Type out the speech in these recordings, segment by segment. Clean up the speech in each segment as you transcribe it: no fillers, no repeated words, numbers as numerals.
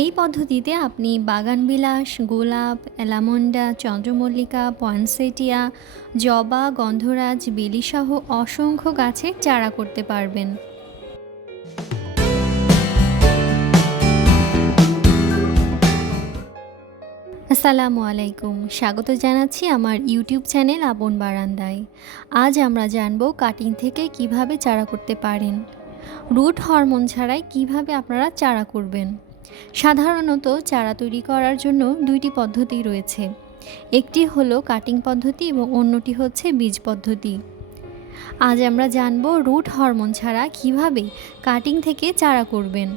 এই পদ্ধতিতে আপনি বাগানবিলাস, গোলাপ, অ্যালামন্ডা, চন্দ্রমল্লিকা, পয়েনসেটিয়া, জবা, গন্ধরাজ, বেলিসহ অসংখ্য গাছের চারা করতে পারবেন। আসসালামু আলাইকুম, স্বাগত জানাচ্ছি আমার ইউটিউব চ্যানেল আপন বারান্দায়। আজ আমরা জানব কাটিং থেকে কিভাবে চারা করতে পারেন, রুট হরমোন ছাড়াই কিভাবে আপনারা চারা করবেন। সাধারণত চারা তৈরি করার জন্য দুইটি পদ্ধতি রয়েছে, একটি হলো কাটিং পদ্ধতি এবং অন্যটি হচ্ছে বীজ পদ্ধতি। আজ আমরা জানব রুট হরমোন ছাড়া কিভাবে কাটিং থেকে চারা করবেন,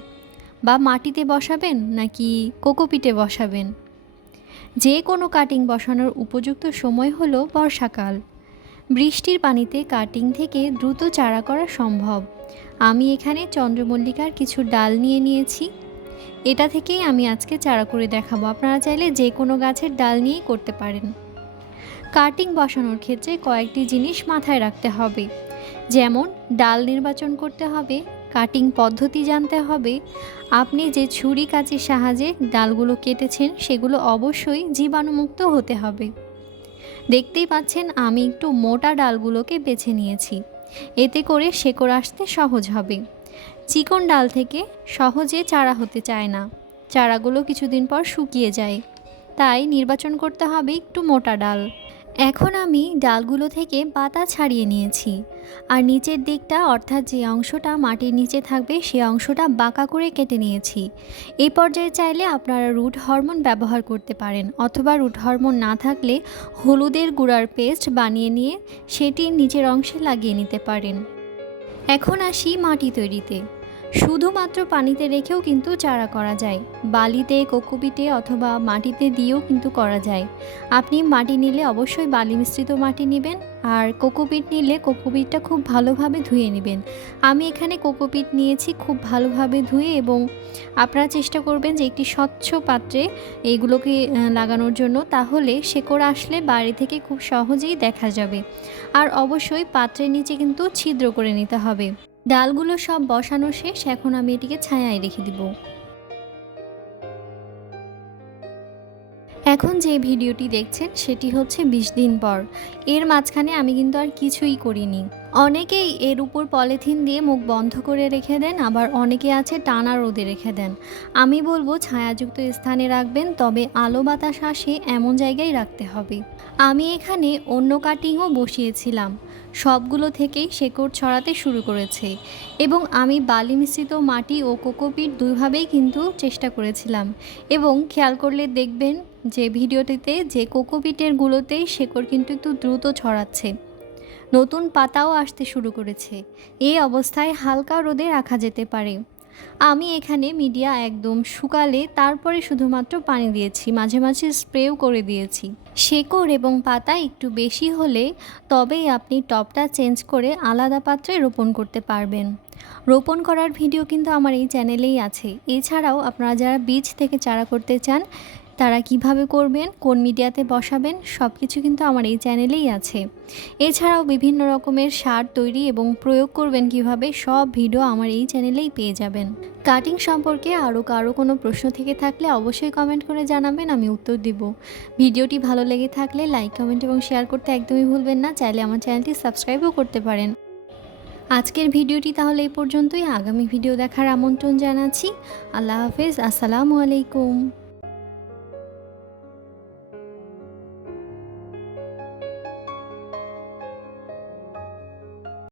বা মাটিতে বসাবেন নাকি কোকোপিটে বসাবেন। যে কোনো কাটিং বসানোর উপযুক্ত সময় হলো বর্ষাকাল। বৃষ্টির পানিতে কাটিং থেকে দ্রুত চারা করা সম্ভব। আমি এখানে চন্দ্রমল্লিকার কিছু ডাল নিয়ে নিয়েছি, এটা থেকেই আমি আজকে চারা করে দেখাবো। আপনারা চাইলে যে কোনো গাছের ডাল নিয়েই করতে পারেন। কাটিং বসানোর ক্ষেত্রে কয়েকটি জিনিস মাথায় রাখতে হবে, যেমন ডাল নির্বাচন করতে হবে, কাটিং পদ্ধতি জানতে হবে, আপনি যে ছুরি কাঁচির সাহায্যে ডালগুলো কেটেছেন সেগুলো অবশ্যই জীবাণুমুক্ত হতে হবে। দেখতেই পাচ্ছেন আমি একটু মোটা ডালগুলোকে বেছে নিয়েছি, এতে করে শেকড় আসতে সহজ হবে। চিকন ডাল থেকে সহজে চারা হতে চায় না, চারাগুলো কিছুদিন পর শুকিয়ে যায়, তাই নির্বাচন করতে হবে একটু মোটা ডাল। এখন আমি ডালগুলো থেকে পাতা ছাড়িয়ে নিয়েছি, আর নিচের দিকটা অর্থাৎ যে অংশটা মাটির নিচে থাকবে সে অংশটা বাঁকা করে কেটে নিয়েছি। এই পর্যায়ে চাইলে আপনারা রুট হরমোন ব্যবহার করতে পারেন, অথবা রুট হরমোন না থাকলে হলুদের গুঁড়ার পেস্ট বানিয়ে নিয়ে সেটি নিচের অংশে লাগিয়ে নিতে পারেন। এখন আসি মাটি তৈরিতে। শুধুমাত্র পানিতে রেখেও কিন্তু চারা করা যায়, বালিতে, কোকোপিটে অথবা মাটিতে দিয়েও কিন্তু করা যায়। আপনি মাটি নিলে অবশ্যই বালি মিশ্রিত মাটি নেবেন, আর কোকোপিট নিলে কোকোপিটটা খুব ভালোভাবে ধুয়ে নেবেন। আমি এখানে কোকোপিট নিয়েছি খুব ভালোভাবে ধুয়ে, এবং আপনারা চেষ্টা করবেন যে একটি স্বচ্ছ পাত্রে এইগুলোকে লাগানোর জন্য, তাহলে শেকড় আসলে বাড়ি থেকে খুব সহজেই দেখা যাবে। আর অবশ্যই পাত্রের নিচে কিন্তু ছিদ্র করে নিতে হবে। ডালগুলো সব বসানো শেষ, এখন আমি এটিকে ছায়ায় রেখে দিব। এখন যে ভিডিওটি দেখছেন সেটি হচ্ছে 20 দিন পর। এর মাঝখানে আমি কিন্তু আর কিছুই করিনি। অনেকেই এর উপর পলিথিন দিয়ে মুখ বন্ধ করে রেখে দেন, আবার অনেকে আছে টানা রোদে রেখে দেন। আমি বলবো ছায়াযুক্ত স্থানে রাখবেন, তবে আলো বাতাস আসে এমন জায়গায় রাখতে হবে। আমি এখানে অন্য কাটিংও বসিয়েছিলাম, সবগুলো থেকেই শেকড় ছড়াতে শুরু করেছে, এবং আমি বালি মিশ্রিত মাটি ও কোকোপিট দুইভাবেই কিন্তু চেষ্টা করেছিলাম। এবং খেয়াল করলে দেখবেন যে ভিডিওটিতে যে কোকোপিটের গুলোতেই শেকড় কিন্তু একটু দ্রুত ছড়াচ্ছে, নতুন পাতাও আসতে শুরু করেছে। এই অবস্থায় হালকা রোদে রাখা যেতে পারে। আমি এখানে মিডিয়া একদম শুকালে তারপরে শুধুমাত্র পানি দিয়েছি, মাঝে মাঝে স্প্রেও করে দিয়েছি। শেকড় এবং পাতা একটু বেশি হলে তবেই আপনি টবটা চেঞ্জ করে আলাদা পাত্রে রোপণ করতে পারবেন। রোপণ করার ভিডিও কিন্তু আমার এই চ্যানেলেই আছে। এছাড়াও আপনারা যারা বীজ থেকে চারা করতে চান তারা কিভাবে করবেন, কোন মিডিয়াতে বসাবেন, সব কিছু কিন্তু আমার এই চ্যানেলেই আছে। এছাড়াও বিভিন্ন রকমের সার তৈরি এবং প্রয়োগ করবেন কিভাবে, সব ভিডিও আমার এই চ্যানেলেই পেয়ে যাবেন। কাটিং সম্পর্কে আরও কারো কোনো প্রশ্ন থেকে থাকলে অবশ্যই কমেন্ট করে জানাবেন, আমি উত্তর দিব। ভিডিওটি ভালো লেগে থাকলে লাইক, কমেন্ট এবং শেয়ার করতে একদমই ভুলবেন না। চাইলে আমার চ্যানেলটি সাবস্ক্রাইবও করতে পারেন। আজকের ভিডিওটি তাহলে এই পর্যন্তই। আগামী ভিডিও দেখার আমন্ত্রণ জানাচ্ছি। আল্লাহ হাফেজ, আসসালামু আলাইকুম।